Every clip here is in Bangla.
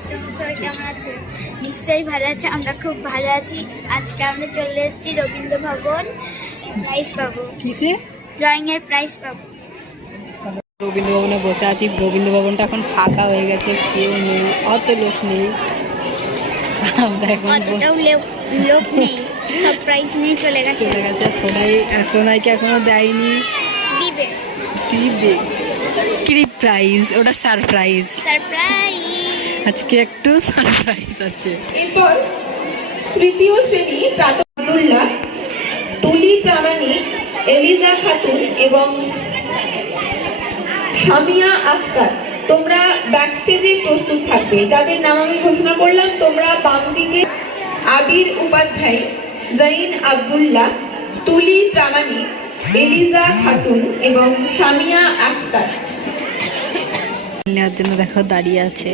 গাইস সবাই কেমন আছো? নিশ্চয়ই ভালো আছে আমরা খুব ভালো আছি। আজকে আমরা চলে এসেছি রবীন্দ্র ভবন প্রাইজ পাবো। কিসে? ড্রয়িং এর প্রাইজ পাবো। রবীন্দ্র ভবনে বসে আছি। রবীন্দ্র ভবনটা এখন ফাঁকা হয়ে গেছে কেউ নেই অত লোক নেই। আমরা এখন অতটাও লোক নেই সব প্রাইজ নিয়ে চলে গেছে। চলে গেছে। সোনাই সোনাইকে এখনও দেয়নি। দিবে। দিবে। কি প্রাইজ ওটা সারপ্রাইজ সারপ্রাইজ আজকে একটু সারপ্রাইজ আছে। এরপর তৃতীয় শ্রেণি প্রাতবুল্লাহ তুলি প্রামাণিক এলিজা খাতুন এবং সামিয়া আক্তার তোমরা ব্যাক স্টেজে প্রস্তুত থাকবে। যাদের নাম আমি ঘোষণা করলাম তোমরা বাম দিকে আবির উপাধ্যায় জাইন আব্দুল্লাহ তুলি প্রামাণিক এলিজা খাতুন এবং সামিয়া আক্তার নেওয়ার জন্য দেখো দাঁড়িয়ে আছে।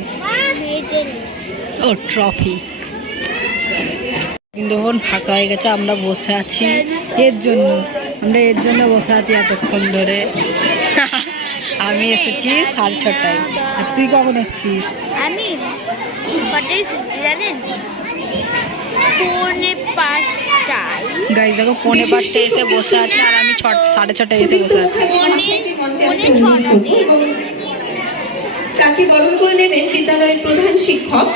ও ট্রফি রবীন্দ্র ফাঁকা হয়ে গেছে আমরা বসে আছি এর জন্য। আমরা এর জন্য বসে আছি এতক্ষণ ধরে। আমি এসেছি সাড়ে ছটায়। আর তুই কখন এসেছিস? আমি জানেন? পৌনে পাঁচটায়। গাইজ দেখো পৌনে পাঁচটায় এসে বসে আছে আর আমি ছ সাড়ে ছটায় এসে বসে আছি। তাকে বরণ করে নেবেন বিদ্যালয়ের প্রধান শিক্ষক।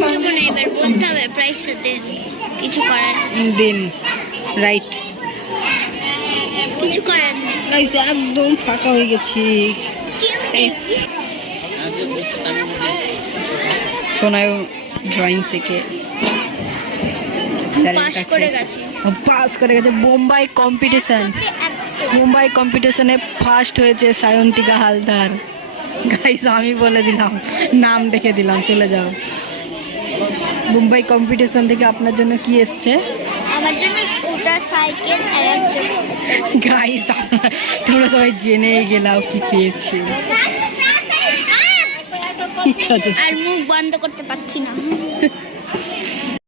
ম্যামকে এবার বলতে হবে প্রাইসটা দেন কিছু করার দিন রাইট কিছু করার একদম ফাঁকা হয়ে গেছি। সোনায় ড্রয়িং শিখে। পাস করে গেছি। পাস করে গেছে। বোম্বাই কম্পিটিশন মুম্বাই কম্পিটিশনে ফার্স্ট হয়েছে সায়ন্তিকা হালদার। গাইস আমি বলে দিলাম নাম দেখে দিলাম চলে যাও। মুম্বাই কম্পিটিশন থেকে আপনার জন্য কি এসছে? আমার জন্য স্কুটার সাইকেল গাইস তোমরা সবাই জেনেই গেলাও কি পেয়েছি। ঠিক আর মুখ বন্ধ করতে পারছি না।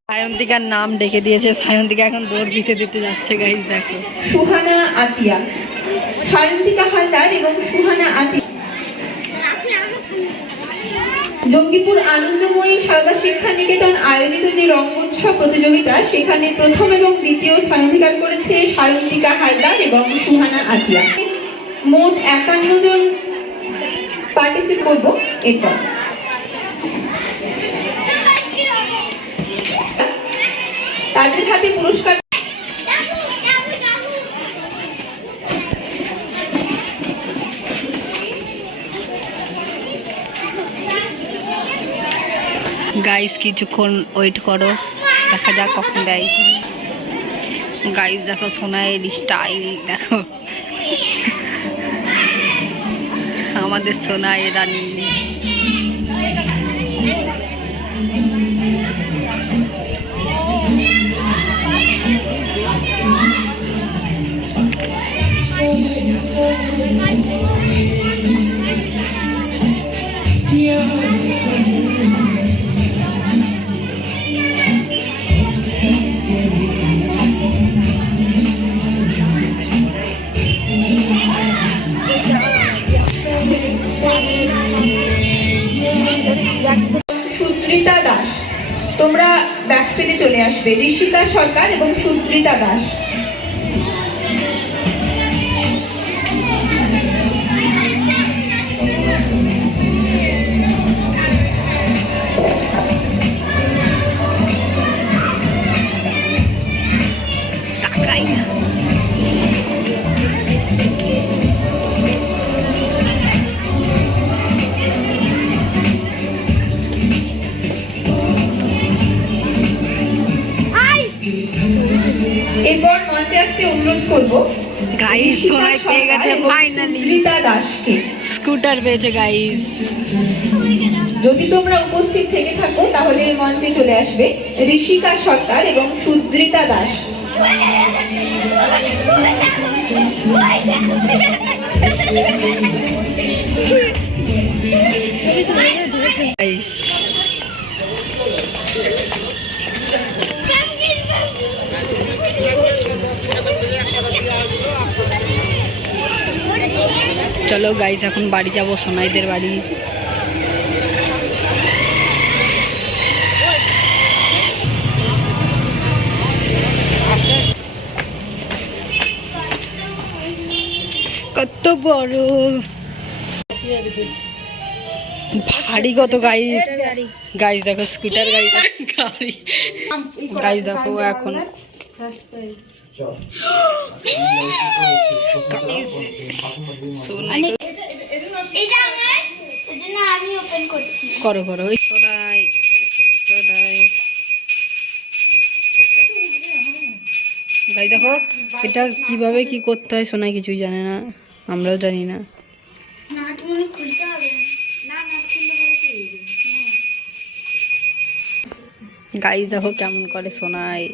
সায়ন্তিকার নাম ডেকে দিয়েছে। সায়ন্তিকা এখন দৌড় দিতে দিতে যাচ্ছে গাইস দেখো। সুহানা আতিয়া। সায়ন্তিকা হালদার এবং সুহানা আতিয়া। জঙ্গিপুর আনন্দময়ী সারদা শিক্ষা নিকেতন আয়োজিত যে রঙ্গোৎসব প্রতিযোগিতা, সেখানে প্রথম এবং দ্বিতীয় স্থানাধিকার করেছে সায়ন্তিকা হালদার এবং সুহানা আতিয়া। মোট একান্ন জন পার্টিসিপেট করব এরপর। তাদের হাতে পুরস্কার গাইস কিছুক্ষণ ওয়েট করো। দেখা যাক কখন দেয়। গাইস দেখো সোনাইয়ের স্টাইল দেখো। আমাদের সোনাই রানী। সুদ্রিতা দাস। তোমরা ব্যাকস্টেজে চলে আসবে। ঋষিকা সরকার এবং সুদ্রিতা দাস। টাকাই এরপর মঞ্চে আসতে অনুরোধ করব। গাইস সোনাই পেয়ে গেছে ফাইনালি সুদ্রিতা দাসকে। স্কুটার পেয়েছে গাইস যদি তোমরা উপস্থিত থেকে থাকো তাহলে মঞ্চে চলে আসবে ঋষিকা সরকার এবং সুদ্রিতা দাস। চলো গাইজ এখন বাড়ি যাব সোনাইদের বাড়ি। কত বড়। ভারী কত গাইজ গাইজ দেখো স্কুটার গাড়ি গাড়ি। গাইজ দেখো এখন। করো করো সদাই সদাই। গাই দেখো, এটা কীভাবে কি করতে হয় সোনাই কিছুই জানে না, আমরাও জানি না। গাইস দেখো কেমন করে সোনাই।